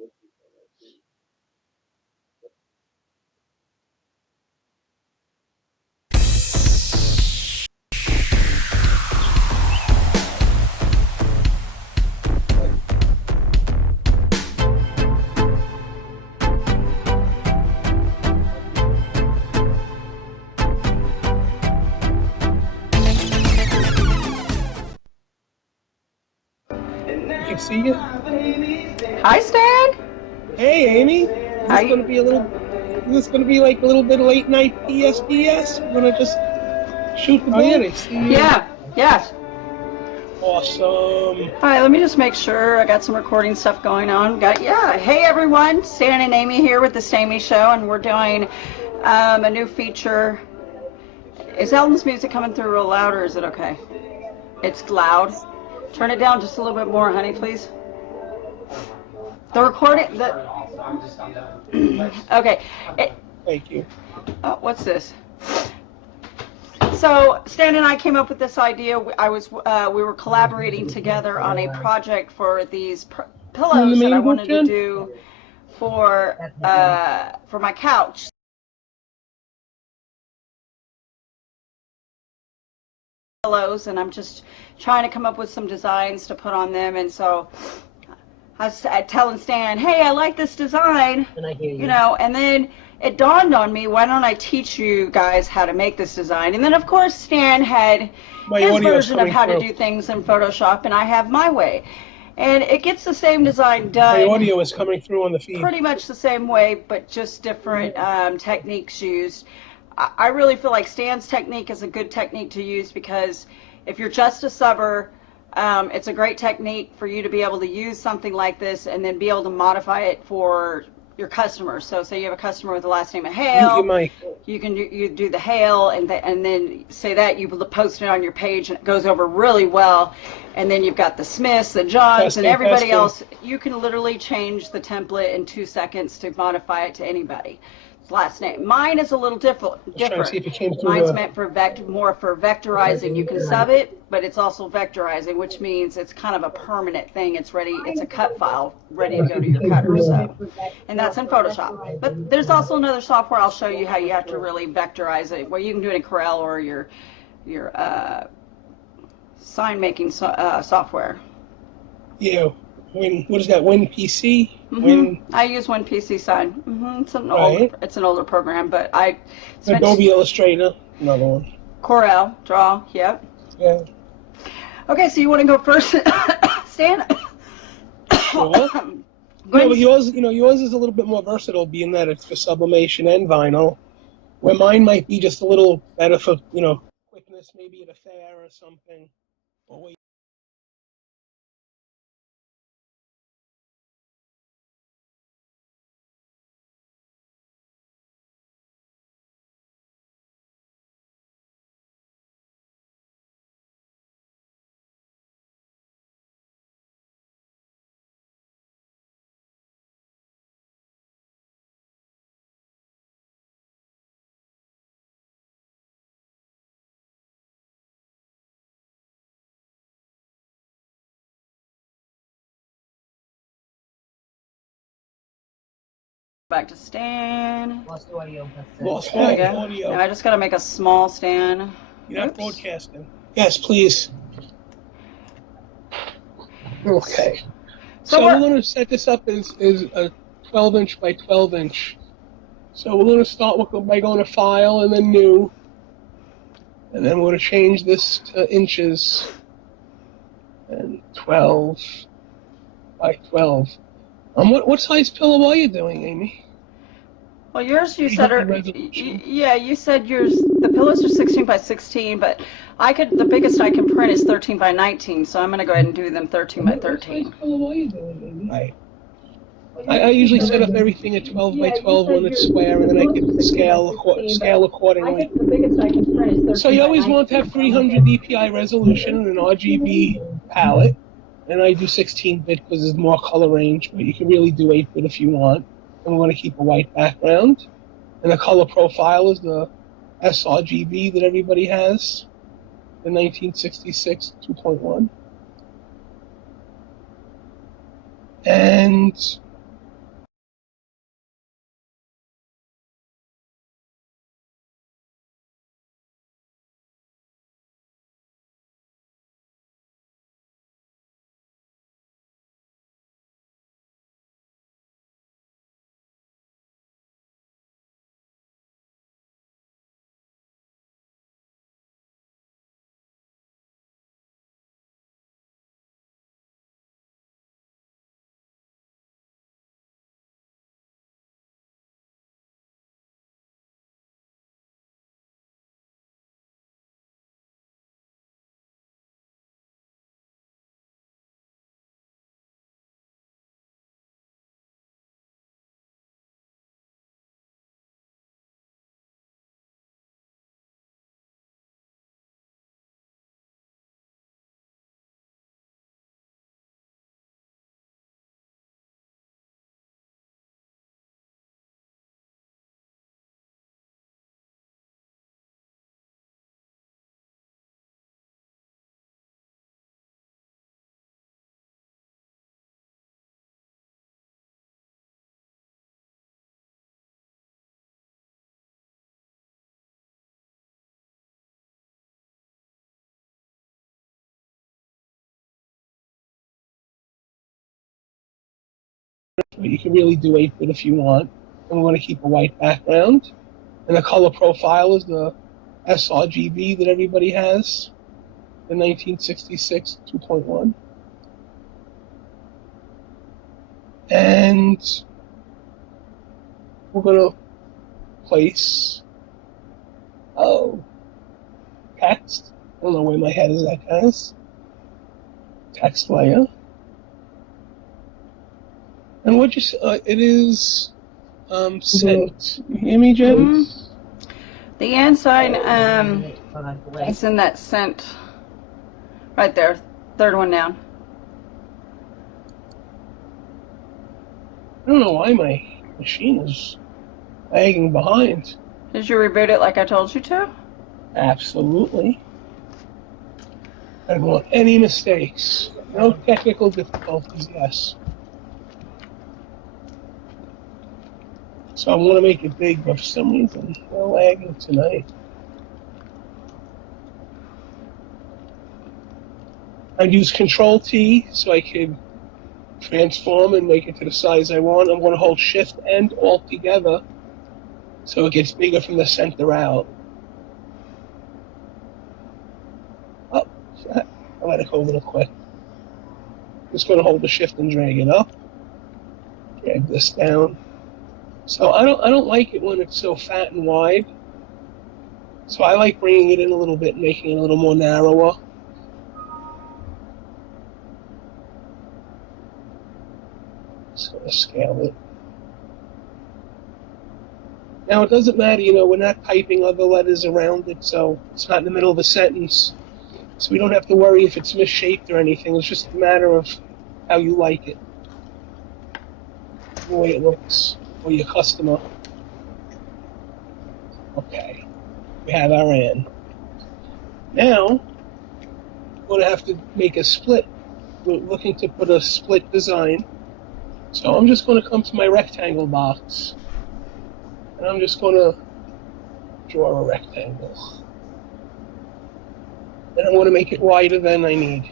I see you. Hi, Stan. Hey, Amy. Hi. Is this gonna be like a little bit of late night PSDS? We're gonna just shoot the bed. I see you. Yeah. Yes. Awesome. All right. Let me just make sure I got some recording stuff going on. Hey, everyone. Stan and Amy here with the Stamey Show, and we're doing a new feature. Is Elton's music coming through real loud, or is it okay? It's loud. Turn it down just a little bit more, honey, please. The recording. Okay. Thank you. Oh, what's this? So Stan and I came up with this idea. We were collaborating together on a project for these pillows that I wanted to do for my couch. Pillows, and I'm just trying to come up with some designs to put on them. And so I was telling Stan, "Hey, I like this design," And I hear you. you know, and then it dawned on me, why don't I teach you guys how to make this design? And then, of course, Stan had his version of how to do things in Photoshop, and I have my way. And it gets the same design done. My audio is coming through on the feed. Pretty much the same way, but just different techniques used. I really feel like Stan's technique is a good technique to use because if you're just a subber, it's a great technique for you to be able to use something like this and then be able to modify it for your customers. So say you have a customer with the last name of Hale, you can do the Hale and then say that you post it on your page and it goes over really well. And then you've got the Smiths, the Johns, and everybody else. You can literally change the template in 2 seconds to modify it to anybody. Last name. Mine is a little different. Mine's meant for more for vectorizing. You can sub it, but it's also vectorizing, which means it's kind of a permanent thing. It's ready. It's a cut file ready to go to your cutter. So, and that's in Photoshop. But there's also another software I'll show you how you have to really vectorize it. Well, you can do it in Corel or your sign making software. Yeah. What is that? WinPC? I use WinPC Sign. It's an older program, but Adobe Illustrator, another one. Corel Draw. Yep. Yeah. Okay, so you want to go first, Stan? Sure. Yeah, but yours is a little bit more versatile, being that it's for sublimation and vinyl. Where mine might be just a little better for quickness, maybe at a fair or something. Back to Stan. Lost audio. Lost audio. audio. Now I just got to make a small Stan. You're not broadcasting. Yes, please. Okay. So we're going to set this up as a 12-inch by 12-inch. So we're going to start by going to File and then New. And then we're going to change this to inches. And 12 by 12. What size pillow are you doing, Amy? Well, yours you said you said yours. The pillows are 16 by 16, but the biggest I can print is 13 by 19. So I'm going to go ahead and do them 13 by 13. What size pillow are you doing, Amy? Right. I usually set up everything at 12 by 12 when it's square, and then I can scale accordingly. The biggest I can print is 13 so you always want to have 300 dpi resolution and an RGB palette. And I do 16-bit because there's more color range, but you can really do 8-bit if you want. And we want to keep a white background. And the color profile is the sRGB that everybody has, the 1966 2.1. And but you can really do 8-bit if you want. And we want to keep a white background. And the color profile is the sRGB that everybody has, the 1966 2.1. And we're going to place, text. I don't know where my head is at, guys. Text layer. And what you it is sent. You hear me, Jen? Mm-hmm. The and sign is in that sent right there, third one down. I don't know why my machine is lagging behind. Did you reboot it like I told you to? Absolutely. I don't want any mistakes. No technical difficulties, yes. So I want to make it big, but for some reason, they're lagging tonight. I'd use Control-T so I could transform and make it to the size I want. I'm going to hold Shift and Alt together so it gets bigger from the center out. Oh, I let it go a little quick. Just going to hold the Shift and drag it up. Drag this down. So I don't like it when it's so fat and wide. So I like bringing it in a little bit and making it a little more narrower. Just going to scale it. Now, it doesn't matter, we're not typing other letters around it, so it's not in the middle of a sentence. So we don't have to worry if it's misshaped or anything. It's just a matter of how you like it, the way it looks, or your customer. Okay, we have our N. Now, we're going to have to make a split. We're looking to put a split design. So I'm just going to come to my rectangle box, and I'm just going to draw a rectangle. And I want to make it wider than I need.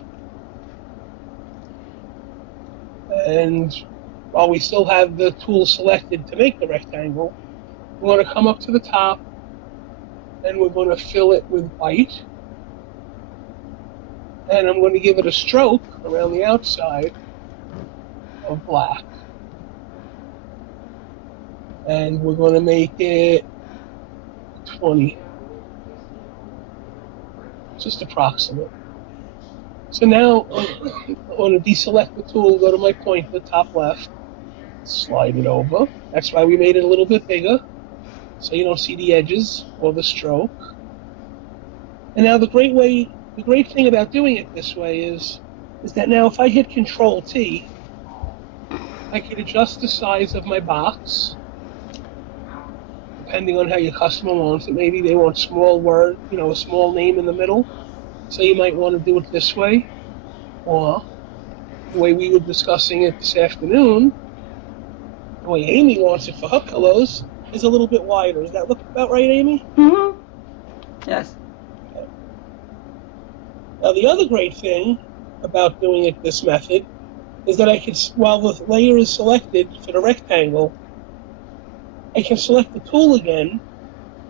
And while we still have the tool selected to make the rectangle, we're going to come up to the top, and we're going to fill it with white. And I'm going to give it a stroke around the outside of black. And we're going to make it 20. Just approximate. So now I'm going to deselect the tool, go to my point, the top left, slide it over. That's why we made it a little bit bigger, so you don't see the edges or the stroke. And now the great thing about doing it this way is that now if I hit Control-T, I can adjust the size of my box, depending on how your customer wants it. Maybe they want small word, a small name in the middle. So you might want to do it this way, or the way we were discussing it this afternoon, the way Amy wants it for her pillows, is a little bit wider. Does that look about right, Amy? Mm-hmm. Yes. Okay. Now the other great thing about doing it this method is that I can, while the layer is selected for the rectangle, I can select the tool again,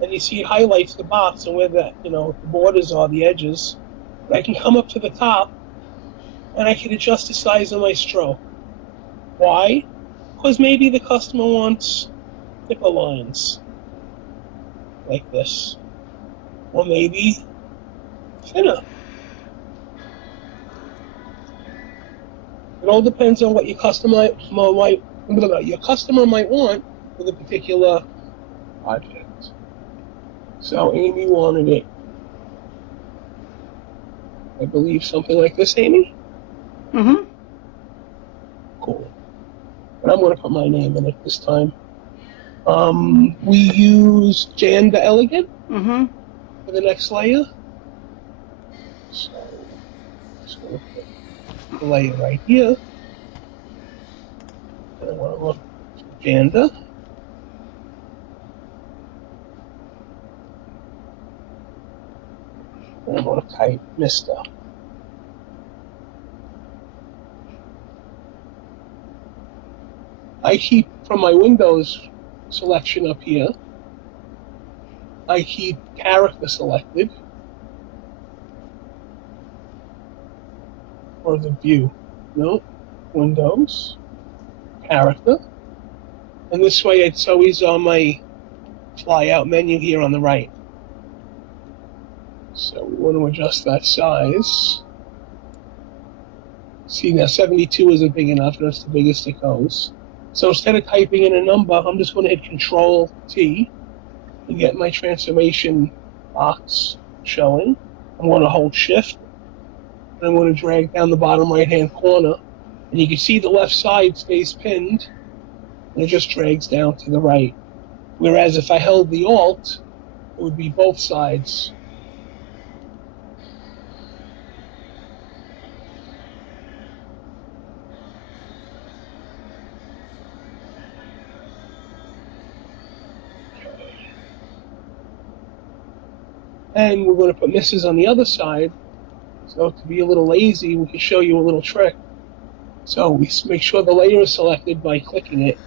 and you see it highlights the box and where the borders are, the edges. But I can come up to the top, and I can adjust the size of my stroke. Why? Because maybe the customer wants thicker lines, like this, or maybe thinner. It all depends on what your customer might want with a particular project. So Amy wanted it, I believe, something like this, Amy? Mm-hmm. Cool. And I'm going to put my name in it this time. We use Jan the Elegant for the next layer. So I'm just going to put the layer right here. And I want to look for Janda. And I'm going to type Mr. I keep, from my Windows selection up here, I keep character selected, or the view. No, Windows, character. And this way it's always on my fly out menu here on the right. So we want to adjust that size. See, now 72 isn't big enough, that's the biggest it goes. So instead of typing in a number, I'm just going to hit Control T and get my transformation box showing. I'm going to hold Shift, and I'm going to drag down the bottom right-hand corner, and you can see the left side stays pinned, and it just drags down to the right. Whereas if I held the Alt, it would be both sides. And we're going to put misses on the other side. So to be a little lazy, we can show you a little trick. So we make sure the layer is selected by clicking it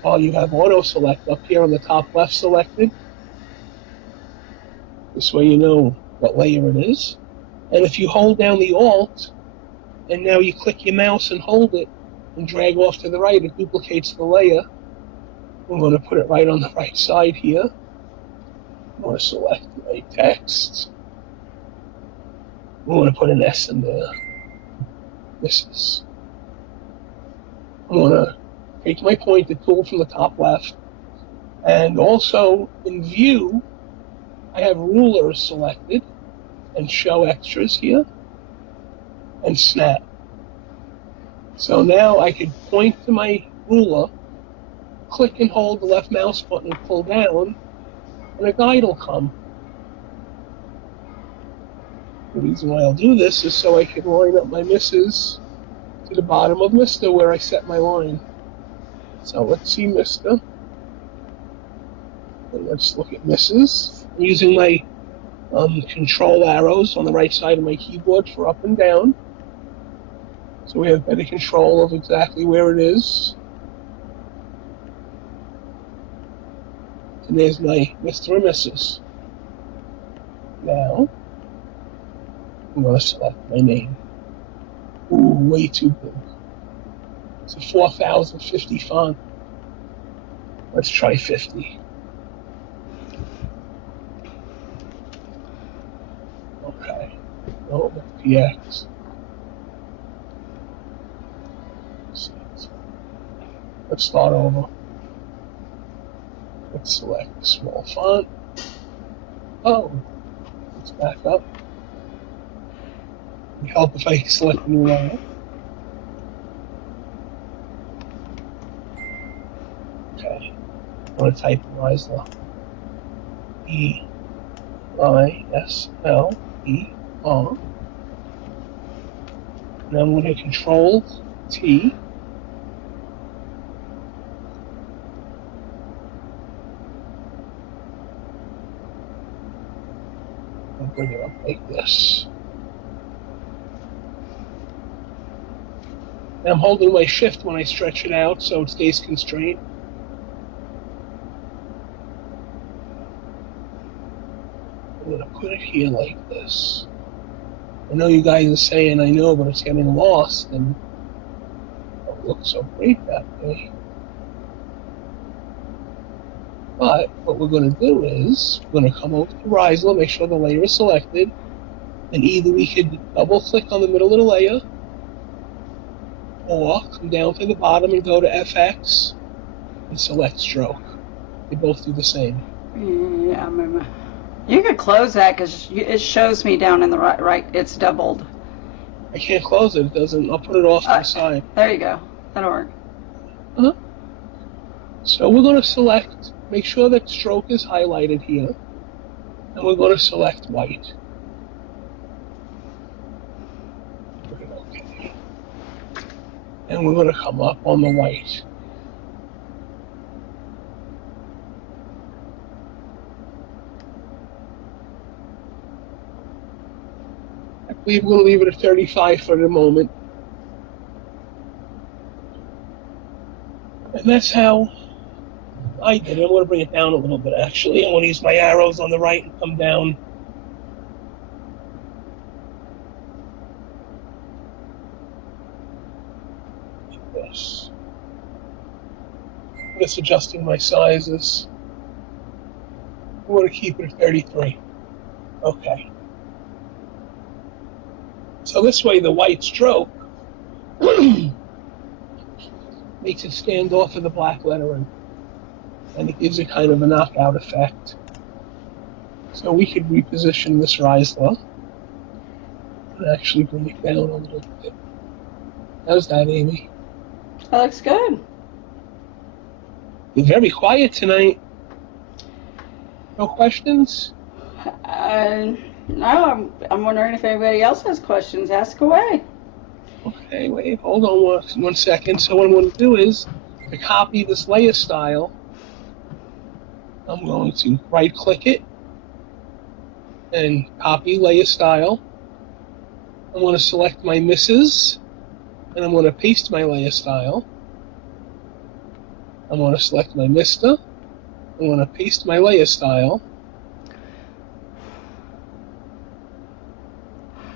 while you have auto select up here on the top left selected. This way you know what layer it is. And if you hold down the Alt, and now you click your mouse and hold it and drag off to the right, it duplicates the layer. I'm going to put it right on the right side here. I'm going to select my text. I'm going to put an S in there. Misses. I'm going to take my pointer tool from the top left, and also in view, I have rulers selected, and show extras here, and snap. So now I can point to my ruler, click and hold the left mouse button and pull down, and a guide will come. The reason why I'll do this is so I can line up my misses to the bottom of Mister where I set my line. So let's see Mister. And let's look at misses. I'm using my control arrows on the right side of my keyboard for up and down. So we have better control of exactly where it is. And there's my Mr. and Mrs. Now, I'm going to select my name. Ooh, way too big. It's a 4050 font. Let's try 50. Okay. Oh, PX. Let's start over. Let's select small font. Oh, let's back up. It'd help if I select a new layer. Okay. I'm going to type Reisler. E-I-S-L-E-R. Now I'm going to Control T. I'll bring it up like this. And I'm holding my Shift when I stretch it out so it stays constrained. I'm going to put it here like this. I know you guys are saying, I know, but it's getting lost, and it don't look so great that way. But what we're going to do is, we're going to come over to Reisler, make sure the layer is selected, and either we could double-click on the middle of the layer, or come down to the bottom and go to FX and select stroke. They both do the same. Yeah, I remember. You could close that because it shows me down in the right. It's doubled. I can't close it. It doesn't. I'll put it off to the side. There you go. That'll work. Uh-huh. So we're going to select, make sure that stroke is highlighted here, and we're going to select white. Okay. And we're going to come up on the white. I believe we're going to leave it at 35 for the moment. And that's how I did it. I'm going to bring it down a little bit, actually. I want to use my arrows on the right and come down. Like this. I'm just adjusting my sizes. I want to keep it at 33. Okay. So this way the white stroke makes it stand off of the black lettering. And it gives it kind of a knockout effect. So we could reposition this Reisler and actually bring it down a little bit. How's that, Amy? That looks good. You're very quiet tonight. No questions? No, I'm wondering if anybody else has questions. Ask away. Okay, wait, hold on one second. So what I'm going to do is, to copy this layer style, I'm going to right-click it and copy layer style. I'm going to select my misses, and I'm going to paste my layer style. I'm going to select my mister. I'm going to paste my layer style.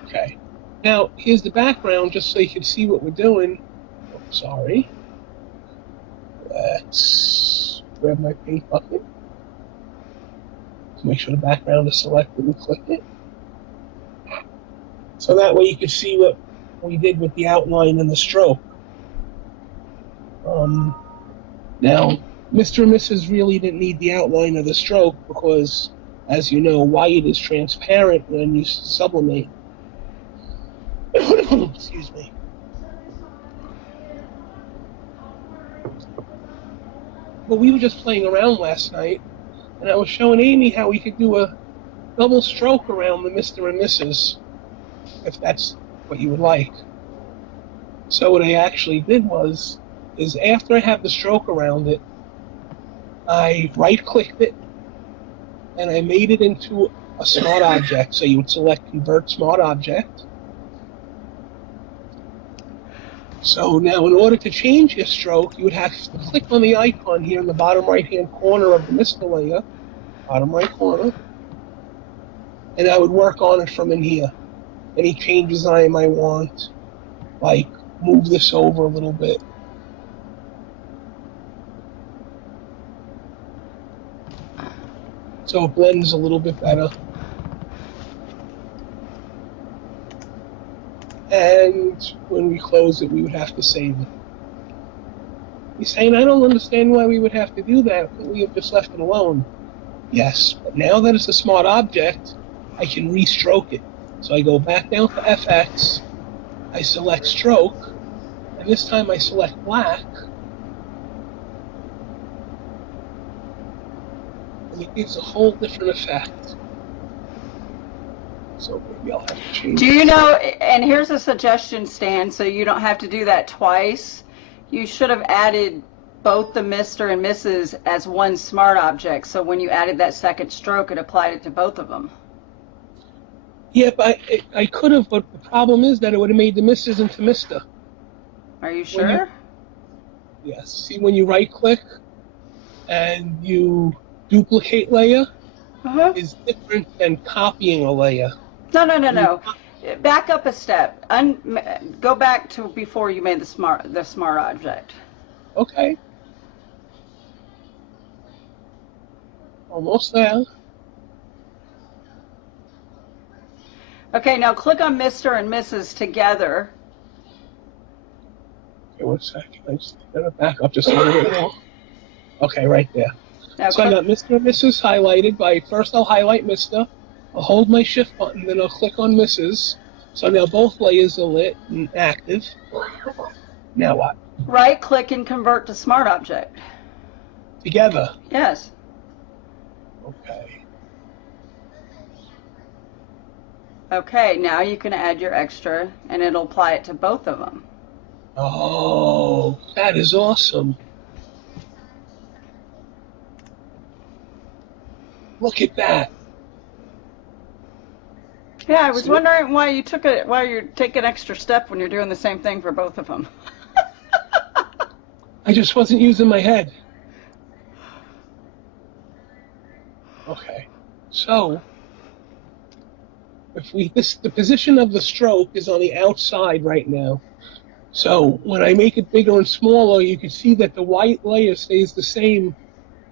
Okay. Now, here's the background, just so you can see what we're doing. Oh, sorry. Let's grab my paint bucket. Make sure the background is selected and click it. So that way you can see what we did with the outline and the stroke. Now, Mr. and Mrs. really didn't need the outline of the stroke because, as you know, white is transparent when you sublimate. Excuse me. But we were just playing around last night, and I was showing Amy how we could do a double stroke around the Mr. and Mrs., if that's what you would like. So what I actually did is after I have the stroke around it, I right-clicked it, and I made it into a smart object. So you would select Convert Smart Object. So now in order to change your stroke, you would have to click on the icon here in the bottom right-hand corner of the Mr. layer, bottom right corner, and I would work on it from in here. Any changes I might want, like move this over a little bit. So it blends a little bit better. And when we close it, we would have to save it. You're saying, I don't understand why we would have to do that. We have just left it alone. Yes, but now that it's a smart object, I can re-stroke it. So I go back down to FX, I select stroke, and this time I select black, and it gives a whole different effect. So maybe I'll have to change Do you know, and here's a suggestion, Stan, so you don't have to do that twice. You should have added both the Mr. and Mrs. as one smart object, so when you added that second stroke, it applied it to both of them. Yeah, but I could have, but the problem is that it would have made the Mrs. into Mr. Are you sure? Yes. See, when you right-click and you duplicate layer, is different than copying a layer. No. Back up a step. Go back to before you made the smart object. Okay. Almost there. Okay, now click on Mr. and Mrs. together. Okay, 1 second. I just gotta back up just a little bit more. Okay, right there. Now So I got Mr. and Mrs. highlighted by, first I'll highlight Mr. I'll hold my shift button, then I'll click on Mrs. So now both layers are lit and active. Now what? Right click and convert to smart object. Together? Yes. Okay. Okay, now you can add your extra and it'll apply it to both of them. Oh, that is awesome. Look at that. Yeah, I was wondering why you take an extra step when you're doing the same thing for both of them. I just wasn't using my head. Okay. So, the position of the stroke is on the outside right now. So when I make it bigger and smaller, you can see that the white layer stays the same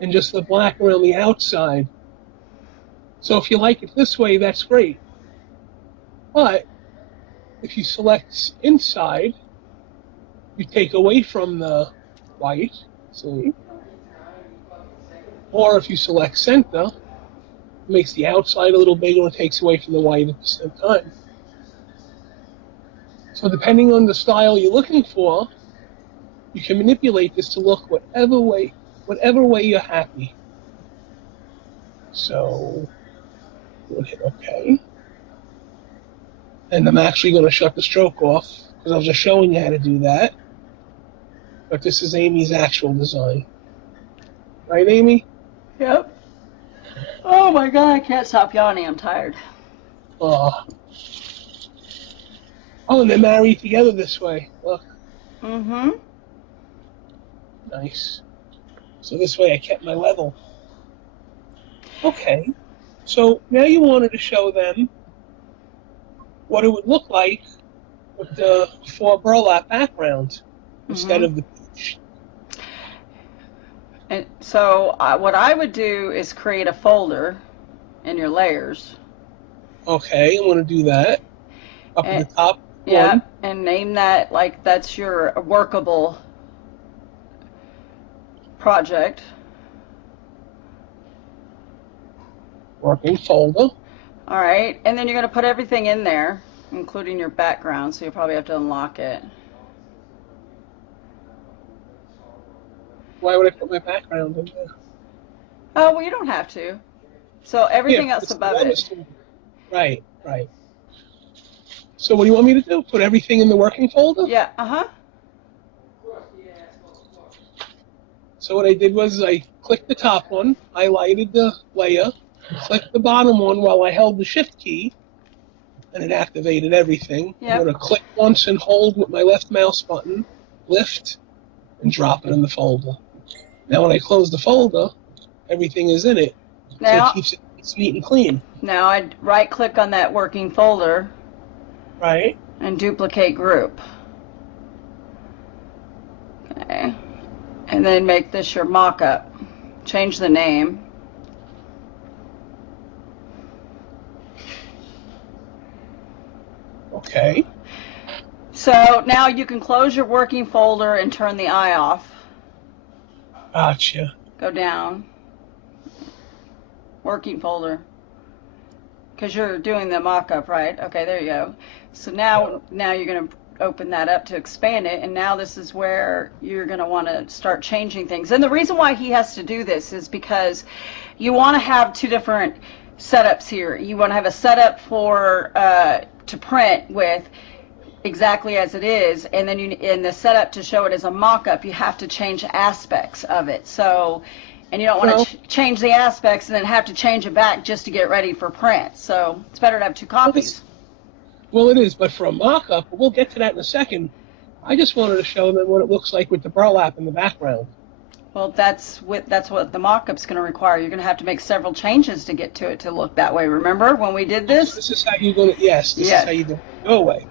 and just the black around the outside. So if you like it this way, that's great. But if you select inside, you take away from the white, see? Or if you select center, it makes the outside a little bigger and takes away from the white at the same time. So depending on the style you're looking for, you can manipulate this to look whatever way you're happy. So we'll hit OK. And I'm actually going to shut the stroke off because I was just showing you how to do that. But this is Amy's actual design. Right, Amy? Yep. Oh my God, I can't stop yawning. I'm tired. Oh, and they're married together this way. Look. Mm-hmm. Nice. So this way I kept my level. Okay. So now you wanted to show them what it would look like with the 4 burlap background instead of the peach. And so what I would do is create a folder in your layers. Okay, I'm going to do that. Up at the top. Yeah, one. and name that like that's your workable project. Working folder. All right, and then you're going to put everything in there, including your background, so you'll probably have to unlock it. Why would I put my background in there? Oh, well, you don't have to. So everything else above it. Right. So what do you want me to do? Put everything in the working folder? Yeah, uh-huh. So what I did was I clicked the top one, highlighted the layer, clicked the bottom one while I held the shift key, and it activated everything. Yep. I'm going to click once and hold with my left mouse button, lift, and drop it in the folder. Now when I close the folder, everything is in it. Now, so it keeps it neat and clean. Now I'd right-click on that working folder. Right. And duplicate group. Okay. And then make this your mock-up. Change the name. Okay. So now you can close your working folder and turn the eye off. Gotcha. Go down. Working folder. Because you're doing the mock-up, right? Okay, there you go. So now you're going to open that up to expand it, and now this is where you're going to want to start changing things. And the reason why he has to do this is because you want to have 2 different setups here. You want to have a setup for to print with exactly as it is, and then in the setup to show it as a mock-up, you have to change aspects of it. So, and you don't want to change the aspects and then have to change it back just to get ready for print. So it's better to have 2 copies. Well, it is, but for a mock-up, we'll get to that in a second. I just wanted to show them what it looks like with the burlap in the background. Well, that's what the mock-up's going to require. You're going to have to make several changes to get to it to look that way. Remember when we did this? This is how you're going to, yes, this is how you do it. Go away.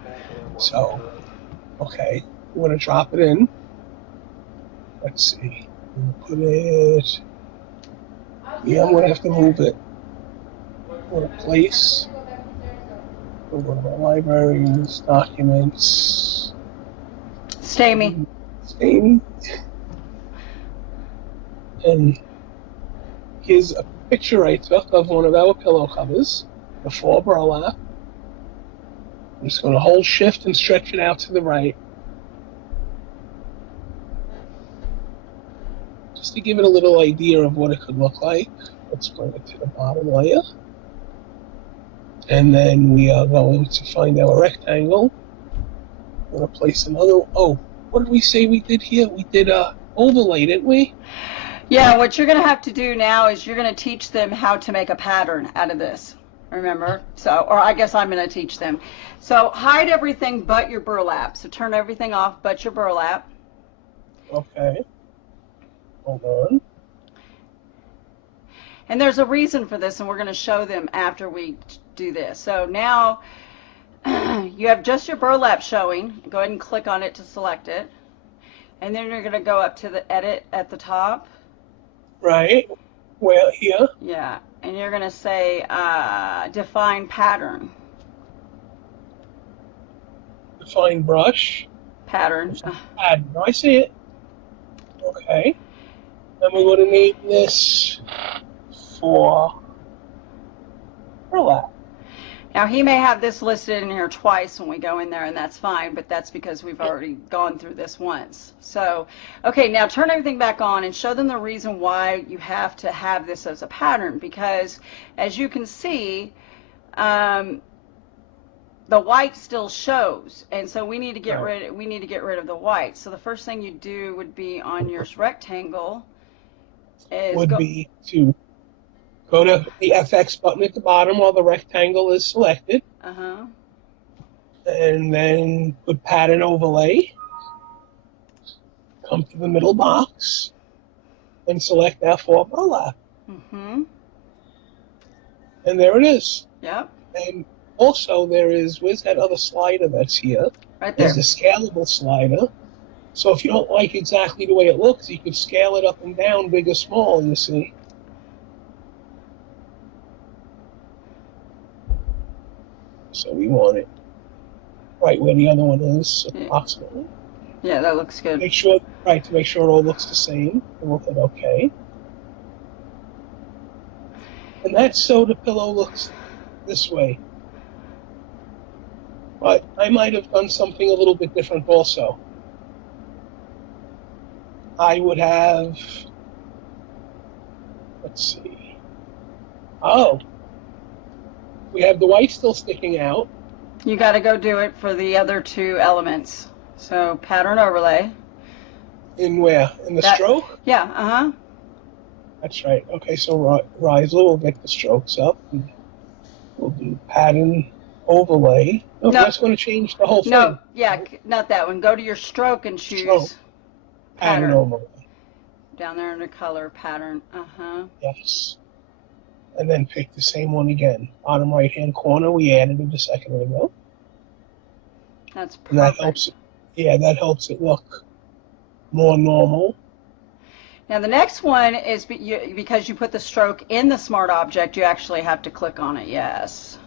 So, okay, we're going to drop it in. Let's see. I'm going to put it, yeah, I'm going to have to move it. I'm going to place. We'll go to my libraries, documents. Stamy. And here's a picture I took of one of our pillow covers, the 4 burlap. I'm just going to hold shift and stretch it out to the right. Just to give it a little idea of what it could look like. Let's bring it to the bottom layer. And then we are going to find our rectangle. We're going to place another, what did we say we did here? We did overlay, didn't we? Yeah, what you're going to have to do now is you're going to teach them how to make a pattern out of this. Remember? So, or I guess I'm going to teach them. So hide everything but your burlap. So turn everything off but your burlap. Okay. Hold on. And there's a reason for this, and we're going to show them after we do this. So now you have just your burlap showing. Go ahead and click on it to select it. And then you're going to go up to the edit at the top. Right. Well, here. Yeah. And you're going to say define pattern. Define brush. Pattern. Add. No, I see it. Okay. And we're going to name this for burlap. Now he may have this listed in here twice when we go in there, and that's fine, but that's because we've already gone through this once. So, okay, now turn everything back on and show them the reason why you have to have this as a pattern, because as you can see, the white still shows, and so we need to get rid of the white. So the first thing you do would be on your rectangle Would be to go to the FX button at the bottom while the rectangle is selected. Uh-huh. And then put pattern overlay. Come to the middle box and select F4 burlap. Mm-hmm. And there it is. Yep. And also where's that other slider that's here? Right there. There's a scalable slider. So if you don't like exactly the way it looks, you could scale it up and down, big or small, you see. So we want it right where the other one is, approximately. Yeah, that looks good. To make sure it all looks the same. And we'll hit OK. And that's so the pillow looks this way. But I might have done something a little bit different also. I would have, let's see. Oh, we have the white still sticking out. You got to go do it for the other two elements. So pattern overlay. In where? In the stroke? Yeah, uh-huh. That's right. Okay, so Reisler will get the strokes up. And we'll do pattern overlay. No, that's going to change the whole thing. No, yeah, not that one. Go to your stroke and choose pattern overlay. Down there under color, pattern. Uh-huh. Yes. And then pick the same one again. Bottom right-hand corner, we added it a second ago. That's perfect. And that helps. Yeah, that helps it look more normal. Now the next one is because you put the stroke in the smart object, you actually have to click on it. Yes.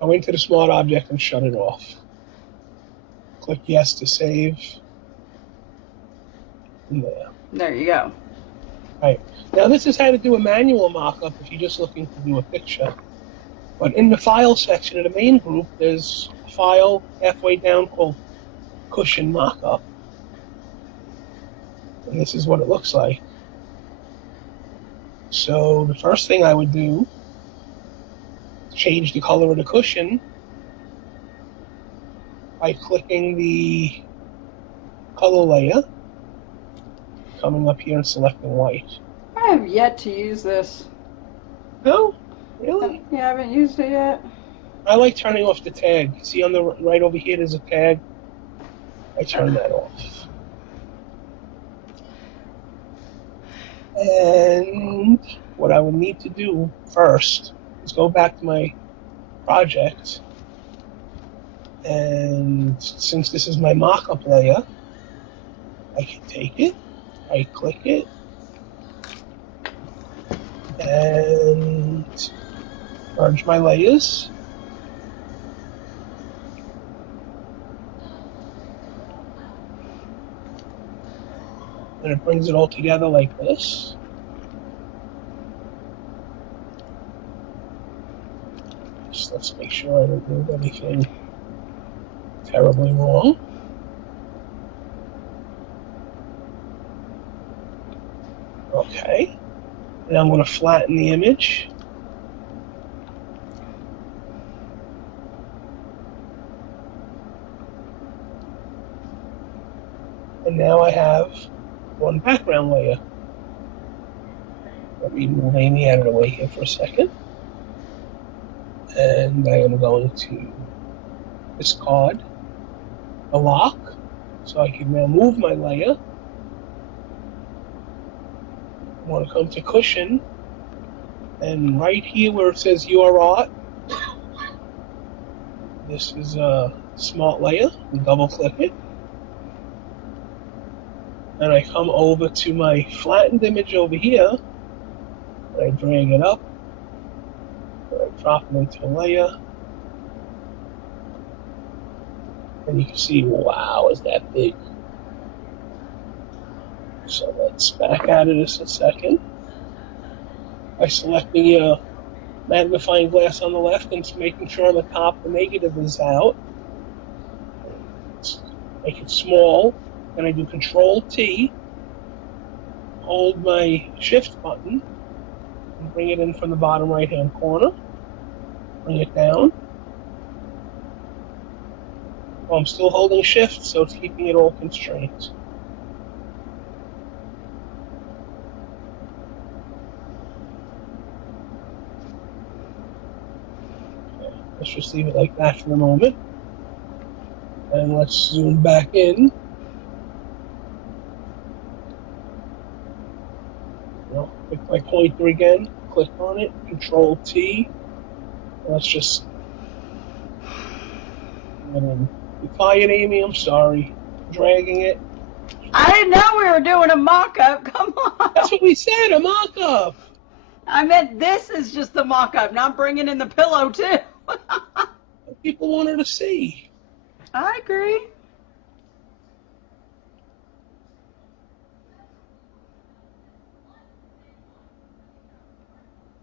Go into the smart object and shut it off. Click yes to save. And there. There you go. Right. Now this is how to do a manual mock-up if you're just looking to do a picture. But in the file section of the main group, there's a file halfway down called Cushion Mock-up. And this is what it looks like. So the first thing I would do is change the color of the cushion by clicking the color layer, coming up here and selecting white. I have yet to use this. No? Really? You haven't used it yet? I like turning off the tag. See on the right over here, there's a tag. I turn that off. And what I would need to do first is go back to my project. And since this is my mock-up layer, I can take it, right-click it, and merge my layers. And it brings it all together like this. Just let's make sure I don't do anything terribly wrong. Okay. And I'm going to flatten the image. And now I have one background layer. Let me move Amy out of the way here for a second. And I am going to discard the lock. So I can now move my layer want to come to cushion, and right here where it says your art, this is a smart layer. We double click it. And I come over to my flattened image over here, and I drag it up, and I drop it into a layer. And you can see, wow, is that big? So let's back out of this a second by selecting your magnifying glass on the left and making sure on the top the negative is out. Make it small. Then I do Control T, hold my Shift button, and bring it in from the bottom right hand corner. Bring it down. Well, I'm still holding Shift, so it's keeping it all constrained. Okay, let's just leave it like that for the moment. And let's zoom back in. Click my pointer again, click on it, Control T. Let's just. You're tired, Amy? I'm sorry. Dragging it. I didn't know we were doing a mock-up. Come on. That's what we said, a mock-up. I meant this is just the mock-up, not bringing in the pillow, too. People wanted to see. I agree.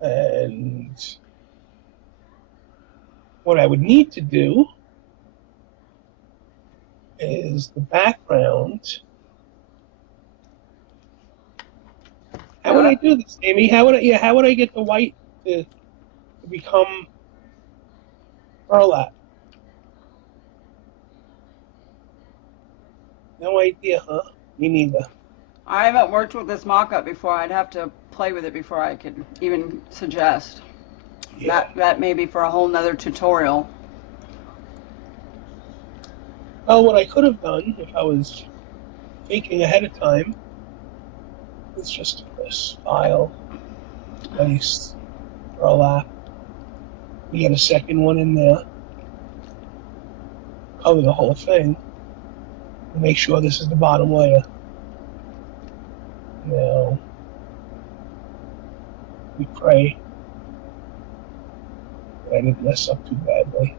And what I would need to do is the background. How would I do this, Amy? How would I get the white to become burlap? No idea, huh? Me neither. I haven't worked with this mock-up before. I'd have to play with it before I could even suggest. Yeah. That may be for a whole nother tutorial. Well, what I could have done if I was thinking ahead of time is just do this. File, place, burlap. We get a second one in there. Cover the whole thing. And make sure this is the bottom layer. Now, we pray that I didn't mess up too badly.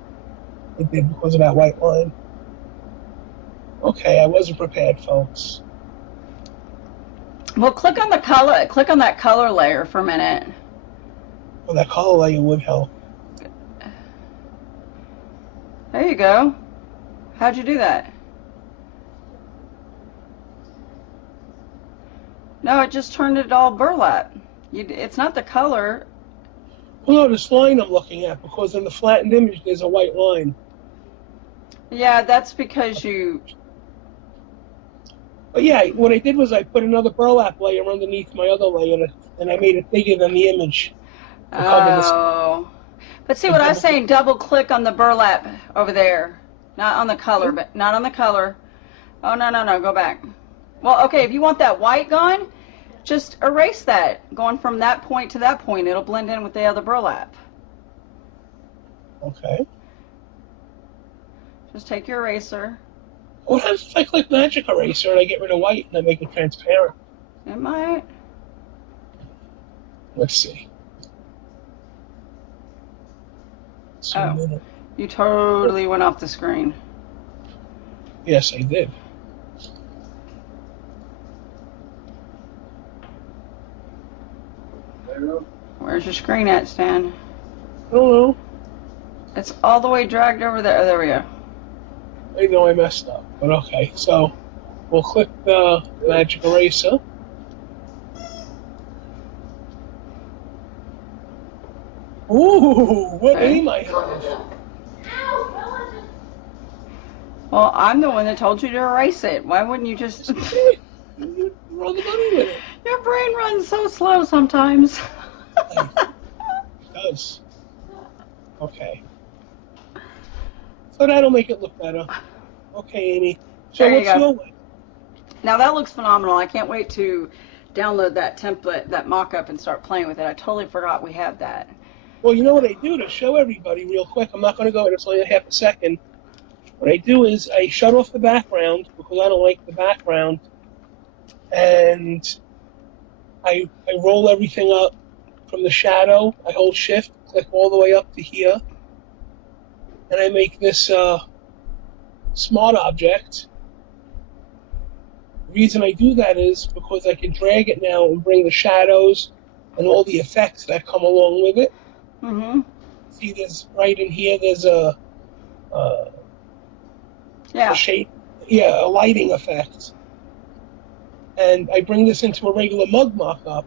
It did because of that white line. Okay, I wasn't prepared, folks. Well, click on that color layer for a minute. Well, that color layer would help. There you go. How'd you do that? No, it just turned it all burlap. It's not the color. Well, no, this line I'm looking at, because in the flattened image there's a white line. Yeah, that's because you... But yeah, what I did was I put another burlap layer underneath my other layer, and I made it bigger than the image. Oh. But see what I was saying, double click on the burlap over there. Not on the color, but not on the color. Oh, no, go back. Well, okay, if you want that white gone, just erase that. Going from that point to that point, it'll blend in with the other burlap. Okay. Just take your eraser. What happens if I click Magic Eraser and I get rid of white and I make it transparent? It might. Let's see. Oh, you totally went off the screen. Yes, I did. Where's your screen at, Stan? I don't know. It's all the way dragged over there. Oh, there we go. I know I messed up, but okay. So we'll click the Magic Eraser. Ooh, what aim I have. Well, I'm the one that told you to erase it. Why wouldn't you just... You run the money with it. Your brain runs so slow sometimes. It does. Okay. So that'll make it look better. Okay, Amy. So There you what's go. your way? Now that looks phenomenal. I can't wait to download that template, that mock-up, and start playing with it. I totally forgot we have that. Well, you know what I do to show everybody real quick? I'm not going to go, it's only a half a second. What I do is I shut off the background because I don't like the background, and I roll everything up from the shadow. I hold shift, click all the way up to here, and I make this smart object. The reason I do that is because I can drag it now and bring the shadows and all the effects that come along with it. Mm-hmm. See, there's right in here, there's a shape, a lighting effect. And I bring this into a regular mug mock-up.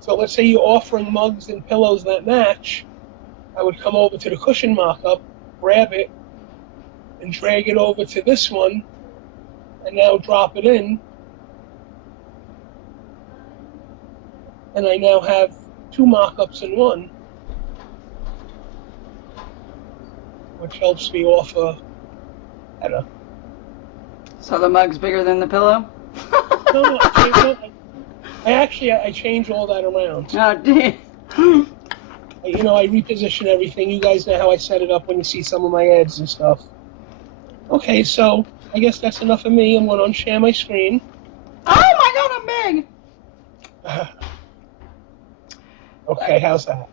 So let's say you're offering mugs and pillows that match. I would come over to the cushion mock-up, grab it, and drag it over to this one, and now drop it in. And I now have two mock-ups in one, which helps me offer, I don't know. So the mug's bigger than the pillow? No, I change all that around. Oh, dear. I reposition everything. You guys know how I set it up when you see some of my ads and stuff. Okay, so I guess that's enough of me. I'm going to unshare my screen. Oh my God, I'm big! Okay, how's that?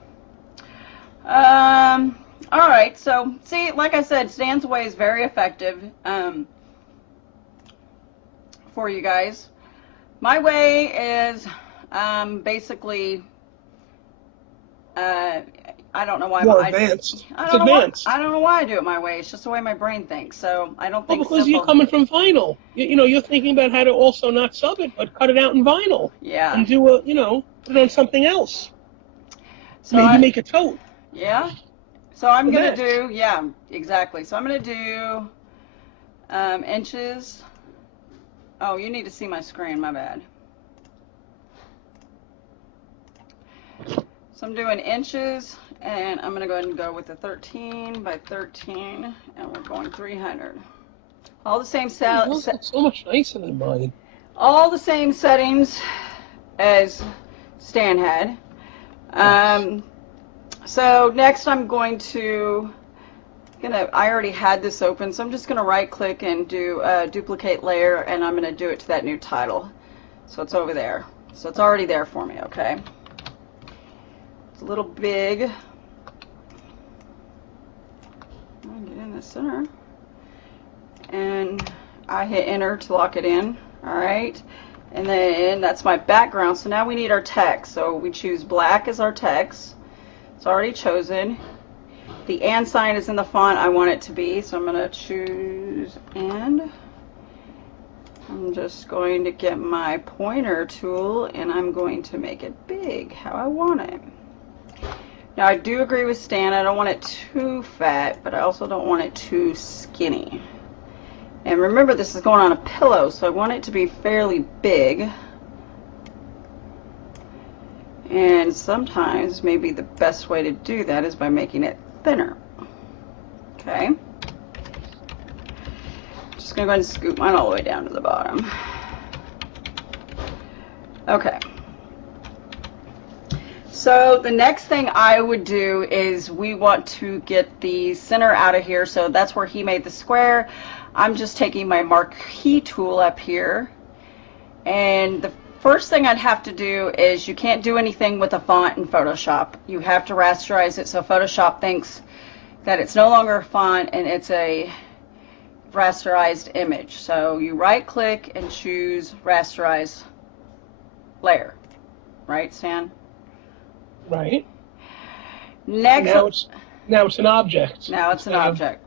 All right, so see, like I said, Stan's way is very effective for you guys. My way is basically, I don't know why. More advanced. I It's don't know advanced. why. I don't know why I do it my way. It's just the way my brain thinks. So I don't think. Well, because you're coming from vinyl. You're thinking about how to also not sub it, but cut it out in vinyl. Yeah. And do put it on something else. So maybe make a tote. Yeah. So I'm gonna do. Yeah, exactly. So I'm gonna do inches. Oh, you need to see my screen. My bad. So I'm doing inches, and I'm going to go ahead and go with the 13 by 13, and we're going 300. All the same It's so much nicer than mine. All the same settings as Stan had. Yes. So next I'm going to, I already had this open, so I'm just going to right click and do duplicate layer, and I'm going to do it to that new title. So it's over there. So it's already there for me, okay? A little big. I'll get in the center, and I hit enter to lock it in. All right, and then that's my background. So now we need our text. So we choose black as our text. It's already chosen. The and sign is in the font I want it to be, so I'm going to choose and. I'm just going to get my pointer tool, and I'm going to make it big how I want it. Now I do agree with Stan, I don't want it too fat, but I also don't want it too skinny. And remember, this is going on a pillow, so I want it to be fairly big. And sometimes maybe the best way to do that is by making it thinner. Okay. Just gonna go ahead and scoop mine all the way down to the bottom. Okay. So the next thing I would do is we want to get the center out of here. So that's where he made the square. I'm just taking my marquee tool up here. And the first thing I'd have to do is, you can't do anything with a font in Photoshop. You have to rasterize it so Photoshop thinks that it's no longer a font and it's a rasterized image. So you right click and choose rasterize layer. Right, Stan? Right. Next, now it's an object. Now it's an object.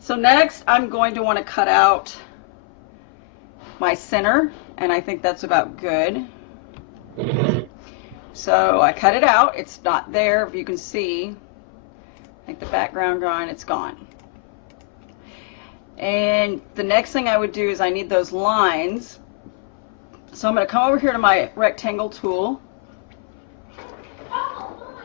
So next, I'm going to want to cut out my center, and I think that's about good. So I cut it out. It's not there. If you can see, like the background drawing, it's gone. And the next thing I would do is I need those lines. So I'm going to come over here to my rectangle tool.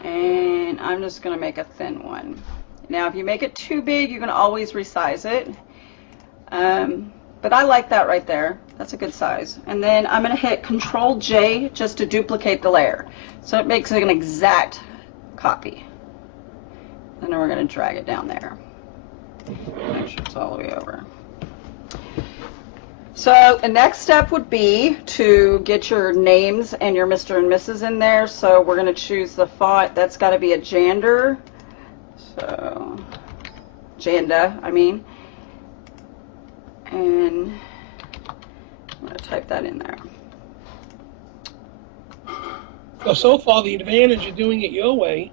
And and I'm just going to make a thin one. Now if you make it too big, you can always resize it, but I like that right there. That's a good size. And then I'm going to hit Control J just to duplicate the layer, so it makes it an exact copy. And then we're going to drag it down there. Make sure it's all the way over. So the next step would be to get your names and your Mr. and Mrs. in there. So we're going to choose the font. That's got to be a Jander. So Janda, I mean. And I'm going to type that in there. So far, the advantage of doing it your way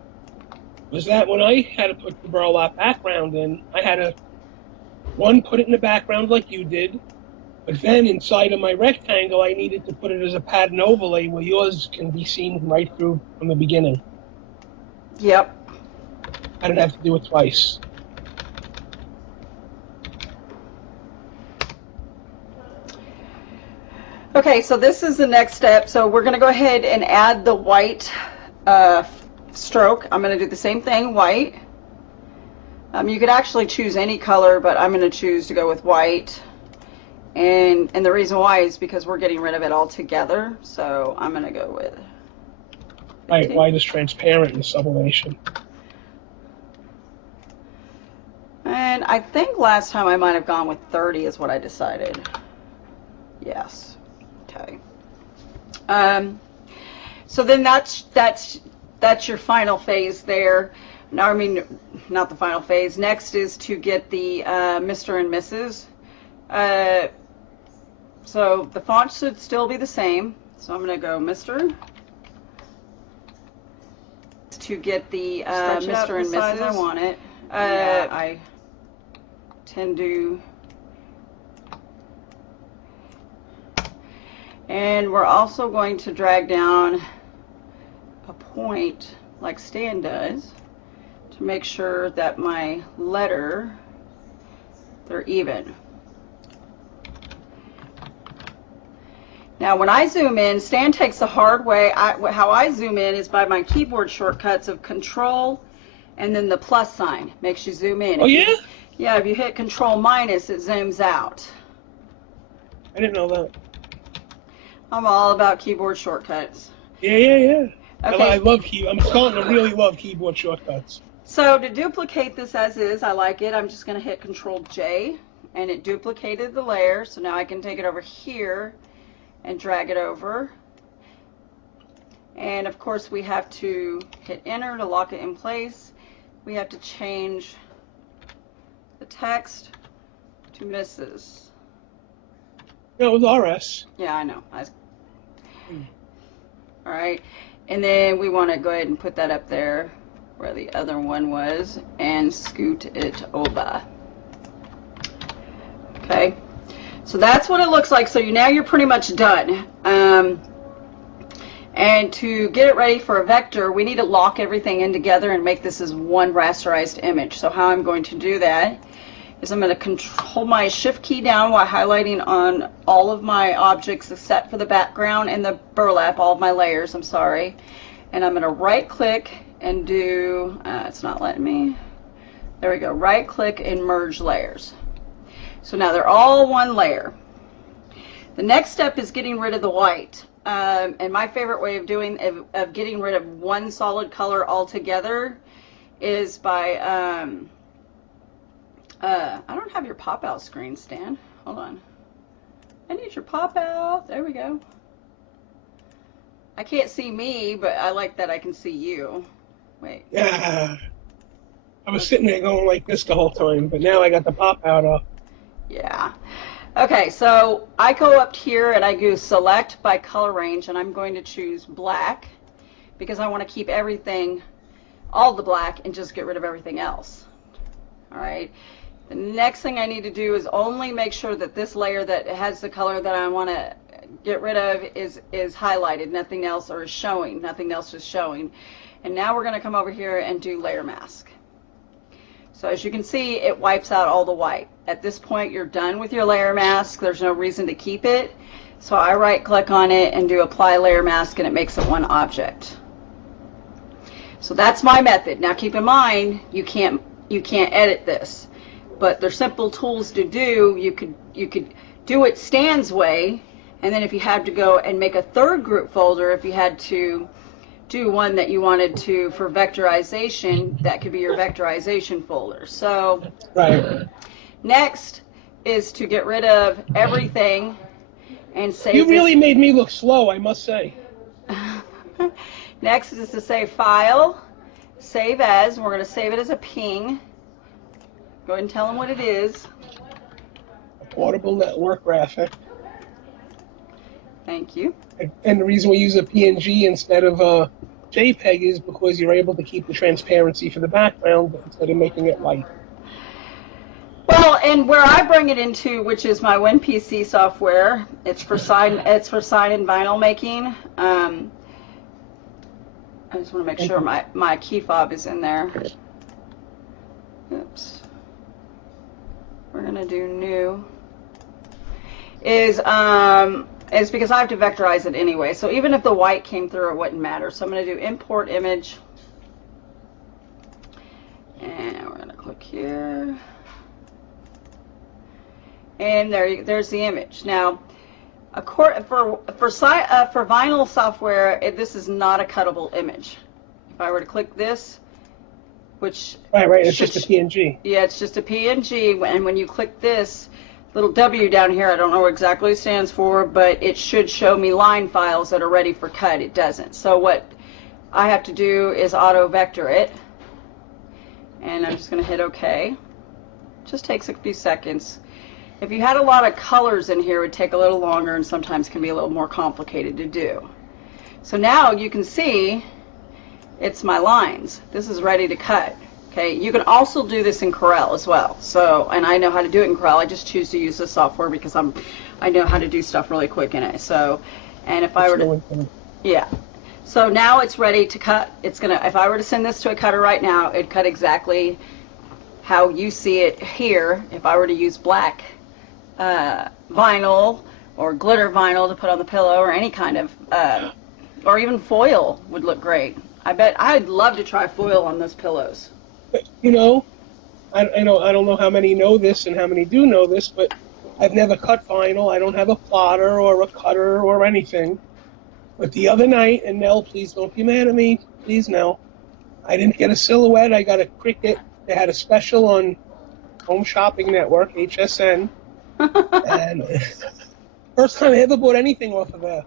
was that when I had to put the burlap background in, I had to, one, put it in the background like you did, but then inside of my rectangle, I needed to put it as a pattern overlay where yours can be seen right through from the beginning. Yep. I didn't have to do it twice. Okay, so this is the next step. So we're going to go ahead and add the white stroke. I'm going to do the same thing, white. You could actually choose any color, but I'm going to choose to go with white. And the reason why is because we're getting rid of it altogether. So I'm going to go with 15. Right, white is transparent in sublimation. And I think last time I might have gone with 30 is what I decided. Yes. Okay. So then that's your final phase there. Now, I mean, not the final phase. Next is to get the Mr. and Mrs. So the font should still be the same. So I'm going to go Mr. To get the Mr. and Mrs. I want it. Yeah, I tend to. And we're also going to drag down a point like Stan does to make sure that my letter, they're even. Now when I zoom in, Stan takes the hard way. How I zoom in is by my keyboard shortcuts of Control and then the plus sign. Makes you zoom in. Oh, yeah? Yeah, if you hit Control minus, it zooms out. I didn't know that. I'm all about keyboard shortcuts. Yeah. Okay. I love I'm starting to really love keyboard shortcuts. So to duplicate this as is, I like it. I'm just going to hit Control J, and it duplicated the layer. So now I can take it over here and drag it over. And of course, we have to hit Enter to lock it in place. We have to change the text to Mrs. No, it was RS. Yeah, I know. All right, and then we want to go ahead and put that up there where the other one was and scoot it over. Okay, so that's what it looks like. So now you're pretty much done. And to get it ready for a vector, we need to lock everything in together and make this as one rasterized image. So how I'm going to do that is I'm going to hold my shift key down while highlighting on all of my objects except for the background and the burlap, all of my layers, I'm sorry. And I'm going to right click and do, it's not letting me, there we go, right click and merge layers. So now they're all one layer. The next step is getting rid of the white. And my favorite way of getting rid of one solid color altogether is by, I don't have your pop out screen, Stan. Hold on. I need your pop out. There we go. I can't see me, but I like that I can see you. Wait. Yeah. I was sitting there going like this the whole time, but now I got the pop out up. Yeah. Okay, so I go up here and I go select by color range, and I'm going to choose black because I want to keep everything, all the black, and just get rid of everything else. All right. The next thing I need to do is only make sure that this layer that has the color that I want to get rid of is highlighted, nothing else, or is showing, nothing else is showing. And now we're going to come over here and do layer mask. So as you can see, it wipes out all the white. At this point, you're done with your layer mask. There's no reason to keep it. So I right click on it and do apply layer mask, and it makes it one object. So that's my method. Now keep in mind, you can't edit this, but they're simple tools to do. You could do it Stan's way, and then if you had to go and make a third group folder, if you had to do one that you wanted to for vectorization, that could be your vectorization folder. So Right. next is to get rid of everything and save You really this. made me look slow, I must say. Next is to say File, Save As. We're going to save it as a ping. Go ahead and tell them what it is. A portable network graphic. Thank you. And the reason we use a PNG instead of a JPEG is because you're able to keep the transparency for the background instead of making it white. Well, and where I bring it into, which is my WinPC software, it's for sign and vinyl making. I just want to make sure my key fob is in there. Oops. We're gonna do new. Is because I have to vectorize it anyway. So even if the white came through, it wouldn't matter. So I'm gonna do import image, and we're gonna click here. And there's the image. Now, for vinyl software, this is not a cuttable image. If I were to click this, which Right, it's just a PNG. Yeah, it's just a PNG. And when you click this little W down here, I don't know what exactly it stands for, but it should show me line files that are ready for cut. It doesn't. So what I have to do is auto vector it, and I'm just going to hit OK. Just takes a few seconds. If you had a lot of colors in here, it would take a little longer and sometimes can be a little more complicated to do. So now you can see it's my lines. This is ready to cut. Okay, you can also do this in Corel as well. So, and I know how to do it in Corel. I just choose to use this software because I know how to do stuff really quick in it. So, and if I were to, yeah. So now it's ready to cut. It's gonna, if I were to send this to a cutter right now, it'd cut exactly how you see it here. If I were to use black vinyl or glitter vinyl to put on the pillow, or any kind of, or even foil would look great. I bet I'd love to try foil on those pillows. You know, I don't know how many know this and how many do know this, but I've never cut vinyl. I don't have a plotter or a cutter or anything. But the other night, and Nell, please don't be mad at me, please, Nell, I didn't get a silhouette. I got a Cricut. They had a special on Home Shopping Network, HSN. And first time I ever bought anything off of there.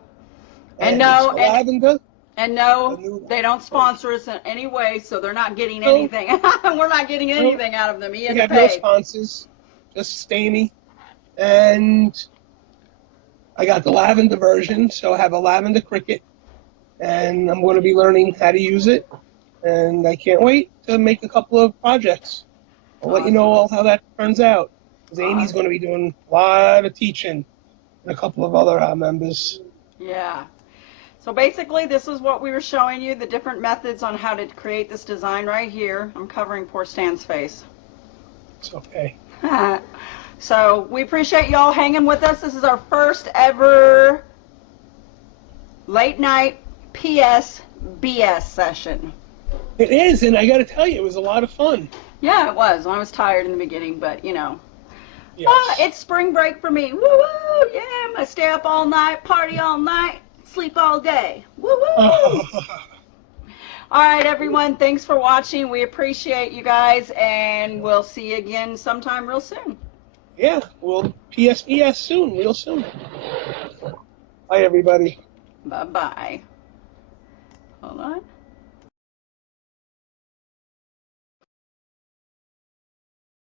And no, lavender. And no, they don't sponsor us in any way, so they're not getting anything. We're not getting anything out of them. We have no sponsors, just Staney. And I got the lavender version, so I have a lavender Cricut, and I'm going to be learning how to use it. And I can't wait to make a couple of projects. I'll let you know all how that turns out. Because Amy's going to be doing a lot of teaching, and a couple of other members. Yeah. So basically, this is what we were showing you, the different methods on how to create this design right here. I'm covering poor Stan's face. It's okay. So we appreciate y'all hanging with us. This is our first ever late night BS session. It is, and I got to tell you, it was a lot of fun. Yeah, it was. I was tired in the beginning, but you know. Yes. It's spring break for me. Woo woo! Yeah, I'm gonna stay up all night, party all night, sleep all day. Woo woo! All right, everyone. Thanks for watching. We appreciate you guys, and we'll see you again sometime real soon. Yeah, we'll PSBS soon, real soon. Bye, everybody. Bye-bye. Hold on.